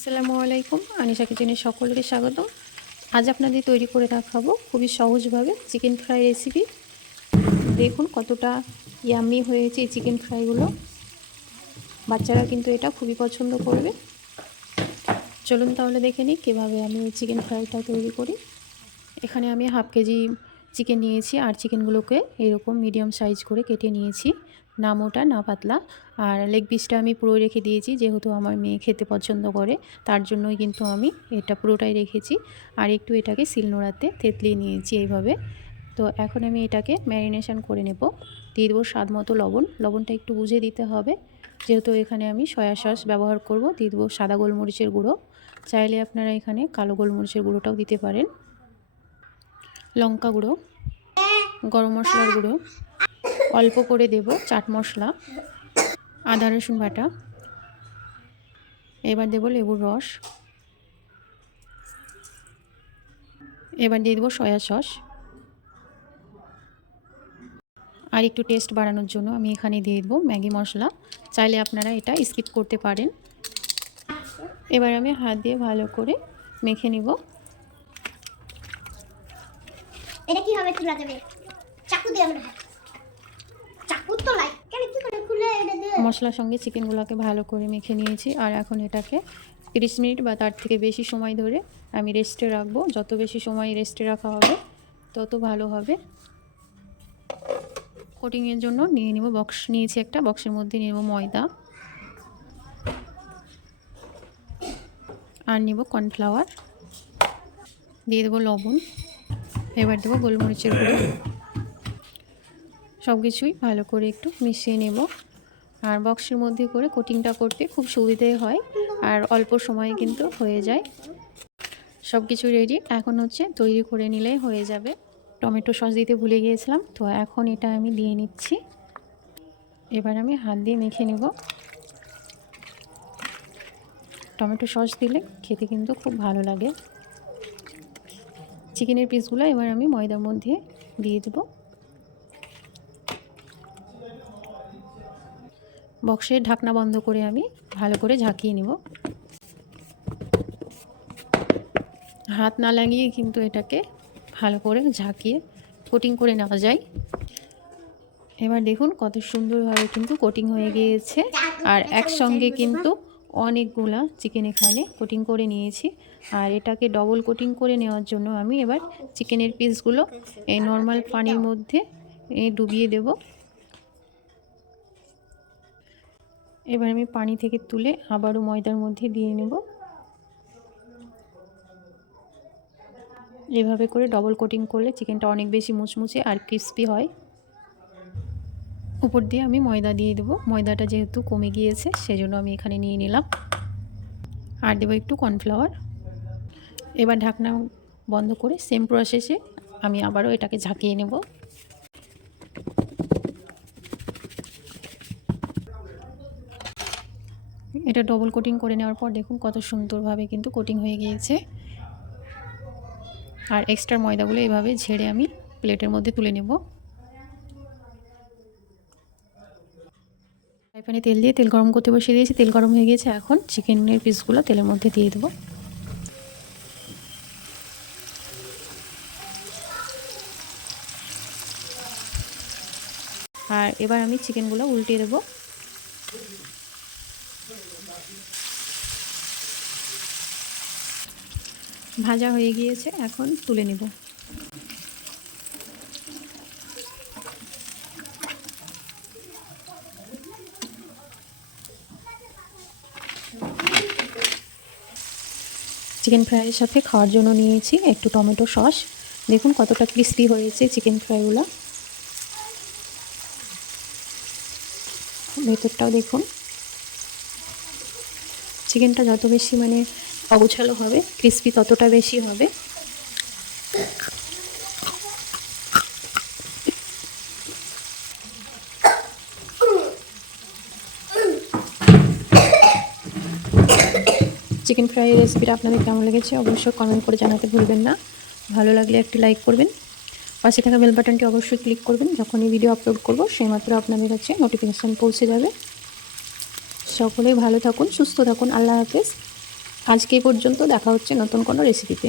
আসসালামু আলাইকুম। আনিশা কিচেনের সকলকে স্বাগতম। আজ আপনাদের তৈরি করে দেখাবো খুবই সহজভাবে চিকেন ফ্রাই রেসিপি। দেখুন কতটা ইয়াম্মি হয়েছে এই চিকেন ফ্রাইগুলো। বাচ্চারা কিন্তু এটা খুবই পছন্দ করবে। চলুন তাহলে দেখে নিই কীভাবে আমি এই চিকেন ফ্রাইটা তৈরি করি। এখানে আমি হাফ কেজি চিকেন নিয়েছি আর চিকেনগুলোকে এরকম মিডিয়াম সাইজ করে কেটে নিয়েছি। না মোটা না পাতলা। আর লেগ পিসটা আমি পুরো রেখে দিয়েছি, যেহেতু আমার মেয়ে খেতে পছন্দ করে, তার জন্যই কিন্তু আমি এটা পুরোটাই রেখেছি। আর একটু এটাকে শিলনোড়াতে থেতলিয়ে নিয়েছি এইভাবে। তো এখন আমি এটাকে ম্যারিনেশন করে নেব। দিয়ে দেবো স্বাদ মতো লবণ। লবণটা একটু বুঝে দিতে হবে। যেহেতু এখানে আমি সয়া সস ব্যবহার করব, দিয়ে দেবো সাদা গোলমরিচের গুঁড়ো। চাইলে আপনারা এখানে কালো গোলমরিচের গুঁড়োটাও দিতে পারেন। লঙ্কা গুঁড়ো, গরম মশলার গুঁড়ো। অল্প করে দেব চাট মশলা, আদা, রসুন বাটা। এবার দেব লেবুর রস। এবার দিয়ে দেবো সয়া সস। আর একটু টেস্ট বাড়ানোর জন্য আমি এখানে দিয়ে দেবো ম্যাগি মশলা। চাইলে আপনারা এটা স্কিপ করতে পারেন। এবার আমি হাত দিয়ে ভালো করে মেখে নিব। এটা খোলা যাবে চাকু দিয়ে মশলার সঙ্গে চিকেনগুলোকে ভালো করে মেখে নিয়েছি। আর এখন এটাকে তিরিশ মিনিট বা তার থেকে বেশি সময় ধরে আমি রেস্টে রাখব। যত বেশি সময় রেস্টে রাখা হবে, তত ভালো হবে। কোটিংয়ের জন্য নিয়ে নেব বক্স নিয়েছি একটা বক্সের মধ্যে নেব ময়দা। আর নেব কর্নফ্লাওয়ার দিয়ে দেবো লবণ। এবার দেবো গোলমরিচের গুঁড়ো। সব কিছুই ভালো করে একটু মিশিয়ে নেব। আর বক্সের মধ্যে করে কোটিংটা করতে খুব সুবিধে হয় আর অল্প সময়ে কিন্তু হয়ে যায়। সব কিছু রেডি এখন হচ্ছে তৈরি করে নিলেই হয়ে যাবে। টমেটো সস দিতে ভুলে গিয়েছিলাম, তো এখন এটা আমি দিয়ে নিচ্ছি। এবার আমি হাত দিয়ে মেখে নেব। টমেটো সস দিলে খেতে কিন্তু খুব ভালো লাগে। চিকেনের পিসগুলো এবার আমি ময়দার মধ্যে দিয়ে দেবো। বক্সের ঢাকনা বন্ধ করে আমি ভালো করে ঝাঁকিয়ে নেব। হাত না লাগিয়ে কিন্তু এটাকে ভালো করে ঝাঁকিয়ে কোটিং করে নেওয়া যায়। এবার দেখুন কত সুন্দরভাবে কিন্তু কোটিং হয়ে গিয়েছে। আর একসঙ্গে কিন্তু অনেকগুলা চিকেন এখানে কোটিং করে নিয়েছি। আর এটাকে ডবল কোটিং করে নেওয়ার জন্য আমি এবার চিকেনের পিসগুলো এই নর্মাল পানির মধ্যে ডুবিয়ে দেবো। এবার আমি পানি থেকে তুলে আবারও ময়দার মধ্যে দিয়ে নেব। এভাবে করে ডবল কোটিং করলে চিকেনটা অনেক বেশি মুচমুচে আর ক্রিস্পি হয়। উপর দিয়ে আমি ময়দা দিয়ে দেবো। ময়দাটা যেহেতু কমে গিয়েছে, সেজন্য আমি এখানে নিয়ে নিলাম। আর দেবো একটু কর্নফ্লাওয়ার এবার ঢাকনা বন্ধ করে সেম প্রসেসে আমি আবারও এটাকে ঝাঁকিয়ে নেব। এটা ডবল কোটিং করে নেওয়ার পর দেখুন কত সুন্দরভাবে কিন্তু কোটিং হয়ে গিয়েছে। আর এক্সট্রা ময়দাগুলো এভাবে ঝেড়ে আমি প্লেটের মধ্যে তুলে নেব। ফ্রাই প্যানে তেল দিয়ে তেল গরম করতে বসিয়ে দিয়েছি, তেল গরম হয়ে গিয়েছে। এখন চিকেনের পিসগুলো তেলের মধ্যে দিয়ে দেবো। আর এবার আমি চিকেনগুলো উল্টে দেবো। ভাজা হয়ে গিয়েছে, এখন তুলে নেব। চিকেন ফ্রাইয়ের সাথে খাওয়ার জন্য নিয়েছি একটু টমেটো সস। দেখুন কতটা ক্রিস্পি হয়েছে চিকেন ফ্রাইগুলো ভেতরটাও দেখুন। চিকেনটা যত বেশি মানে অগুছালো হবে ক্রিস্পি ততটা বেশি হবে। চিকেন ফ্রাই রেসিপিটা আপনাদের কেমন লেগেছে অবশ্যই কমেন্ট করে জানাতে ভুলবেন না। ভালো লাগলে একটি লাইক করবেন। পাশে থাকা বেল বাটনটি অবশ্যই ক্লিক করবেন। যখনই ভিডিও আপলোড করব সেই মাত্র আপনাদের কাছে নোটিফিকেশান পৌঁছে যাবে। সকলেই ভালো থাকুন সুস্থ থাকুন আল্লাহ হাফেজ। আজকে পর্যন্ত দেখা হচ্ছে নতুন কোনো রেসিপিতে